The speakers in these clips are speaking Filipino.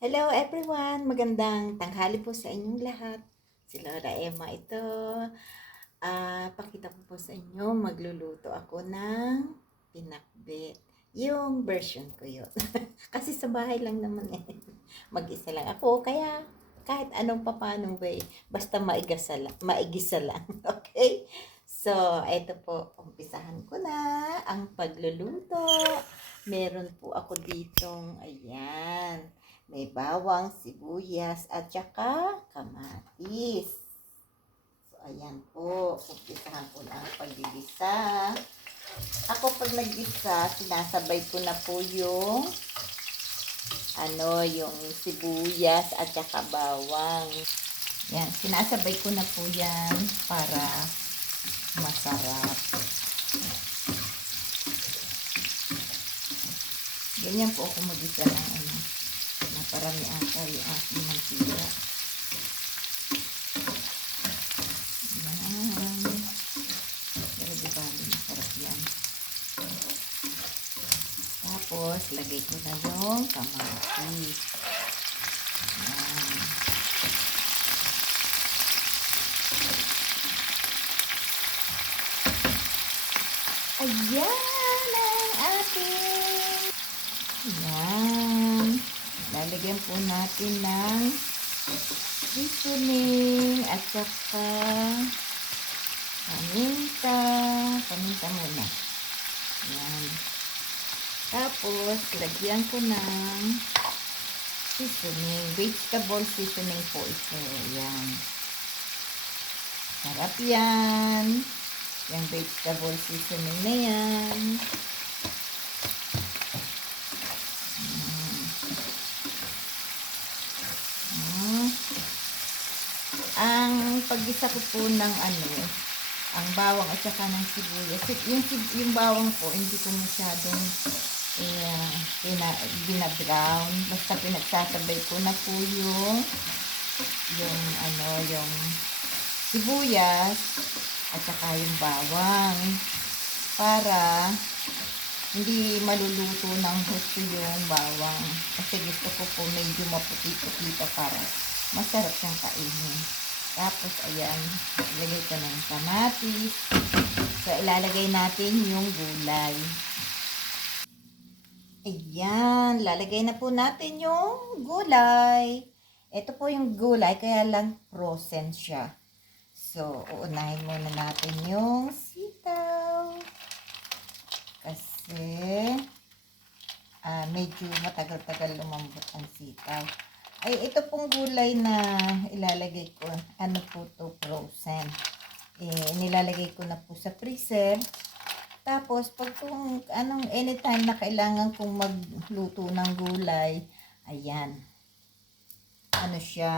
Hello everyone! Magandang tanghali po sa inyong lahat. Si Lola Emma ito. Pakita ko po sa inyo, magluluto ako ng pinakbet. Yung version ko yun. Kasi sa bahay lang naman eh. Mag-isa lang ako, kaya kahit anong papanong way, basta maigisa lang. Okay? So, ito po, umpisahan ko na ang pagluluto. Meron po ako ditong, ayan, may bawang, sibuyas, at saka kamatis. So, ayan po. Umpisahan ko na ang paggigisa. Ako pag naggisa, sinasabay ko na po yung sibuyas at saka bawang. Yan, sinasabay ko na po yan para masarap. Ganyan po ako magisa na parami ata yung aking mantika. Yan. Pero diba, masarap yan. Tapos, lagay ko na yung kamatis. Yan. Ayan ang ating. Yan. Lalagyan po natin ng seasoning at saka paminta. Paminta muna. Yan. Tapos, lagyan ko ng seasoning. Vegetable seasoning po ito. Yan. Sarap yan. Yung vegetable seasoning na yan. Ang paggisa ko po ng ang bawang at saka ng sibuyas. Yung bawang po, hindi ko masyadong binabrown. Basta pinagsasabay ko na po yung sibuyas at saka yung bawang para hindi maluluto ng husto yung bawang. Kasi gusto ko po medyo maputi-puti pa para masarap siyang kainin. Tapos, ayan, ilagay ko ng kamatis. So, ilalagay natin yung gulay. Ayan, lalagay na po natin yung gulay. Ito po yung gulay, kaya lang frozen siya. So, uunahin muna natin yung sitaw. Kasi, medyo matagal-tagal lumambot ang sitaw. Ay, ito pong gulay na ilalagay ko, po to, frozen. Nilalagay ko na po sa freezer. Tapos, pag kung anytime na kailangan kong magluto ng gulay, ayan. Siya.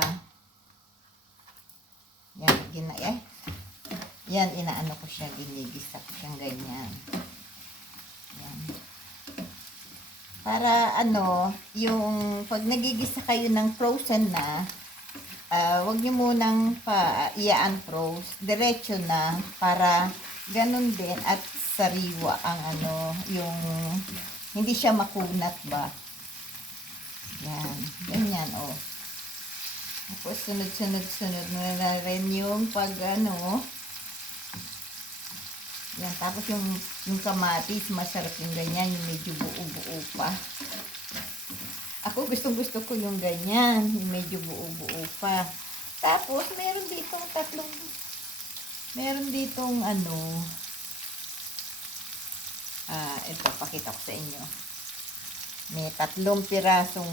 Yan, inaano ko siya, ginigisa ko siyang ganyan. Yan. Para yung pag nagigisa kayo ng frozen na, wag nyo munang i-unfroze, diretso na para ganun din at sariwa ang yung hindi siya makunat ba. Yan, ganyan Tapos sunod na rin yung yan, tapos yung kamatis, masarap yung ganyan, yung medyo buo-buo pa. Ako gusto ko yung ganyan, yung medyo buo-buo pa. Tapos, meron ditong ito, pakita ko sa inyo. May 3 pirasong,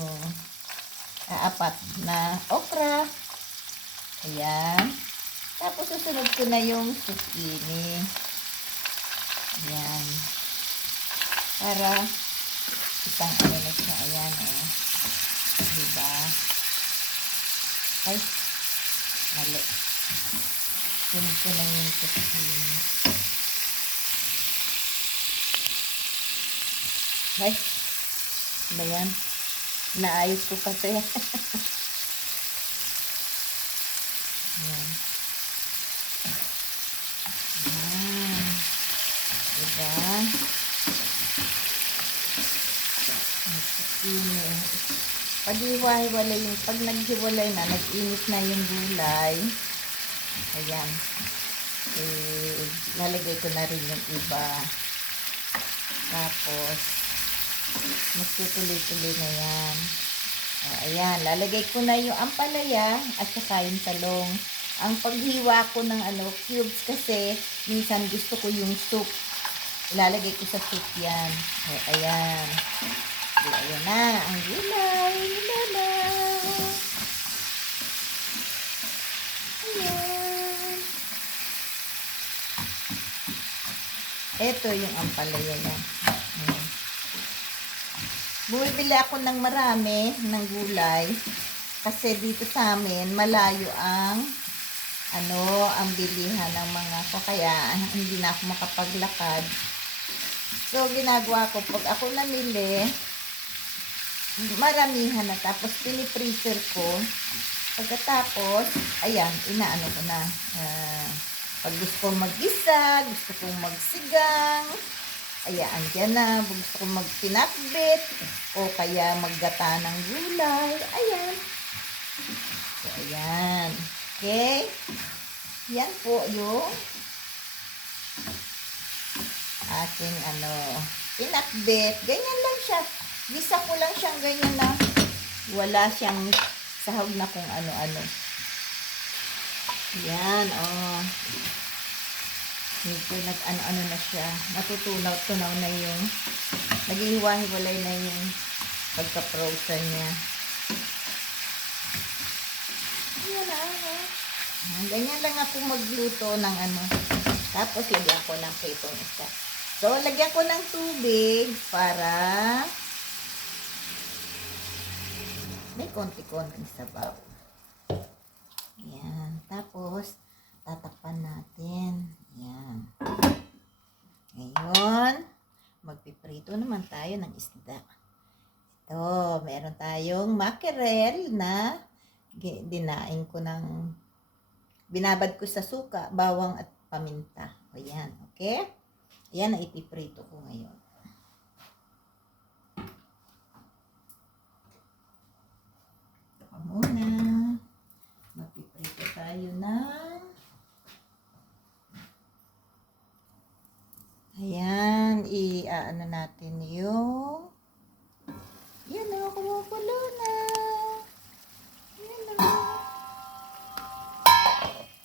4 na okra. Ayan. Tapos, susunod ko na yung zucchini. Ayan. Para isang na siya. Ayan, diba? Ay, mali. Sunod ko na yung zucchini. Ay, ba yan? Naayos ko kasi. Ayan. Diba? pag naghiwalay na, nag-init na yung gulay, ayan, lalagay ko na rin yung iba. Tapos, magtutuloy-tuloy na yan. O, ayan, lalagay ko na yung ampalaya at saka yung talong. Ang paghiwa ko ng cubes kasi, minsan gusto ko yung soup. Ilalagay ko sa soup yan. O, ayan. O, ayan na, ang gulay. Nilala. Ayan. Ito yung ampalaya yan. Ayan. Bumibili ako ng marami ng gulay kasi dito sa amin malayo ang ang bilihan ng mga kaya hindi na ako makapaglakad. So ginagawa ko, pag ako namili, maramihan na, tapos pinipreaser ko. Pagkatapos, ayan, inaano ko na. Pag gusto kong mag-isa, gusto kong magsigang, ayan, andyan na. Gusto kong magpinakbit, o kaya maggata ng gulay, ayan. So, ayan. Okay? Yan po yung aking pinakbit. Ganyan lang siya. Gisa ko lang siyang ganyan na. Wala siyang sahog na kung ano-ano. Yan, oh. Medyo nag-ano-ano na siya. Natutunaw-tunaw na yung naghihiwa-hiwalay na yung pagka-frozen niya. Yan ah. Ganyan lang ako magluto ng Tapos lagyan ko ng pritong isda. So, lagyan ko ng tubig para may konti-konting sabaw. Yan. Tapos, tatakpan natin. Yan. Ngayon, magpiprito naman tayo ng isda. Ito, meron tayong mackerel na dinaing ko binabad ko sa suka, bawang at paminta. Ayan, okay? Ayan na ipiprito ko ngayon. Ito muna. Magpiprito tayo ng ayan, i-ano natin yung yan o, kumukulo na. Yan o.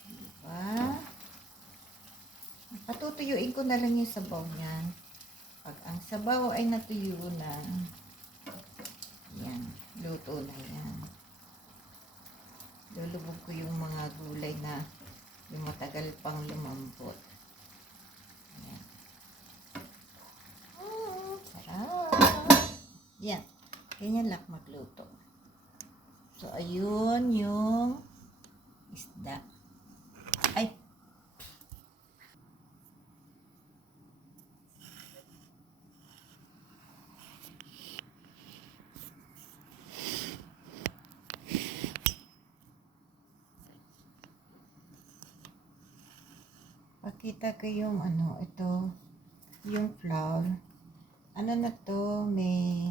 Diba? Patutuyuin ko na lang yung sabaw niyan. Pag ang sabaw ay natuyo na, yan, luto na yan. Lulubog ko yung mga gulay na yung matagal pang lumambot. Yan. Sarap. Yan. Ganyan lang magluto. So, ayun yung isda. Ay! Pakita ko yung ito, yung flour. Na to, may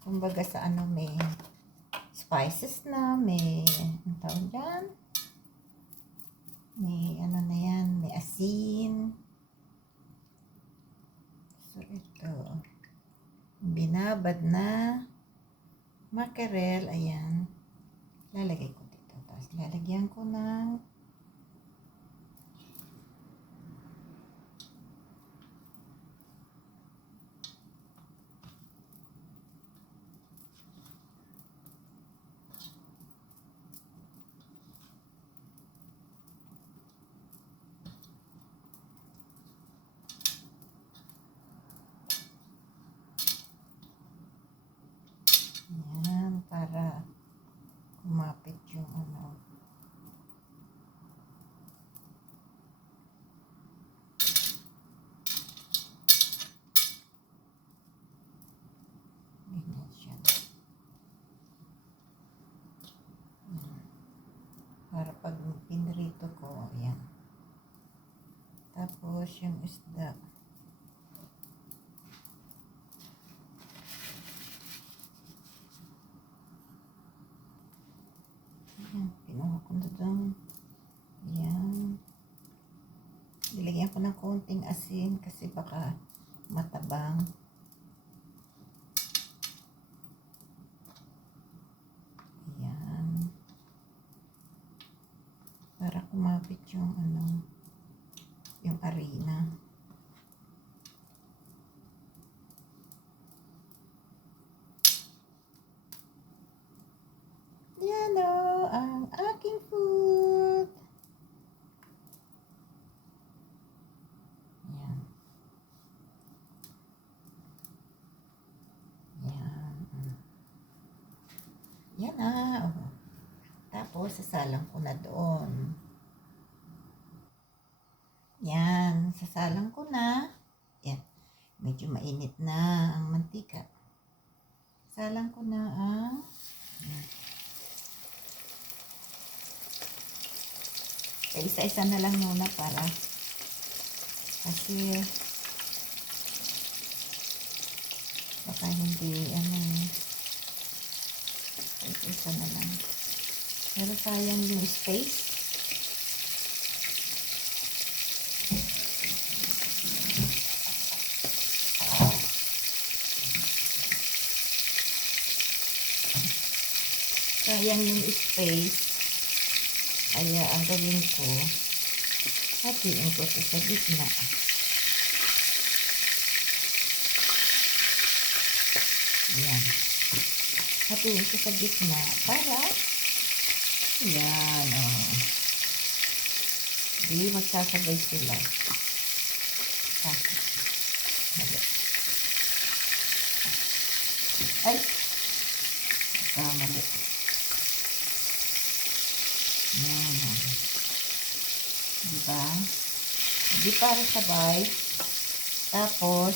kumbaga sa may spices na, may ang tawag dyan, may na yan, may asin. So ito, binabad na mackerel, ayan, lalagay ko dito, tapos lalagyan ko ng yan, para kumapit yung ganyan siya. Para pag pinrito ko, ayan. Tapos yung isda, Yan, pinuha ko na doon. Yan. Nilagyan ko ng konting asin kasi baka matabang. Yan. Para kumapit yung yung arena. Yan o, ang aking food. Yan. Yan. Yan na. Oh. Tapos, sasalang ko na doon. Yan. Sasalang ko na. Yan. Medyo mainit na ang mantika. Salang ko na ang... Yan. Isa-isa na lang muna para kasi baka hindi isa na lang. Pero sayang yung space. Sayang yung space. Kaya ang gawin ko, hatiin ko ito sa gitna. Ayan. Hatiin ko sa gitna para yan, oh. Di magsasabay sila. Mali. Ay! Mali. Yan. Diba? Di para sabay. Tapos,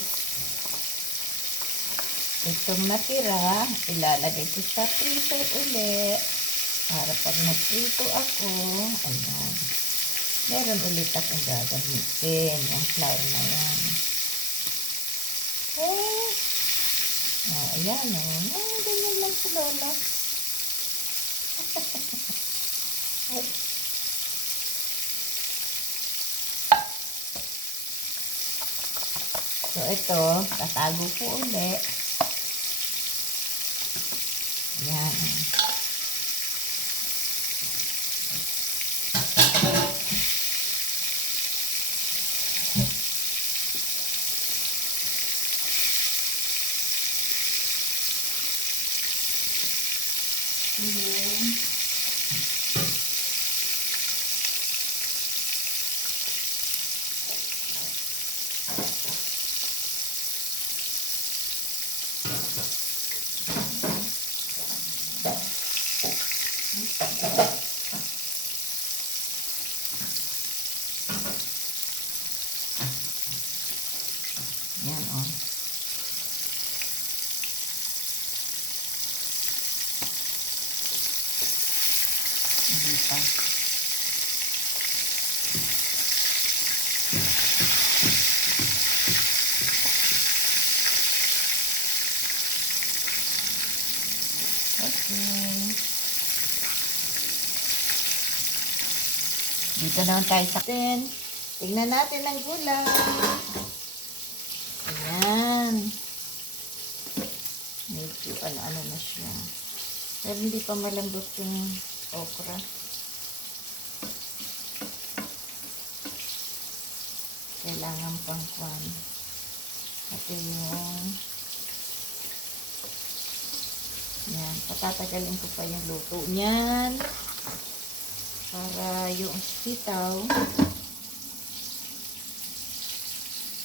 itong natira, ilalagay ko sa freezer ulit. Para pag nagprito ako, ayan. Meron ulit akong gagamitin. Yung flour na yan. Okay. Oh, ayan o. Oh. Ganyan lang si Lola. So, ito, tatago ko ulit. Yan. Yan, oh. Hindi pa. Okay. Dito naman tayo sa atin. Tingnan natin ang gulay. Ayan. Medyo ano na siya. Pero hindi pa malambot yung okra. Kailangan pang kwan. At yung yan. Patatagalin ko pa yung luto niyan. Para yung sitaw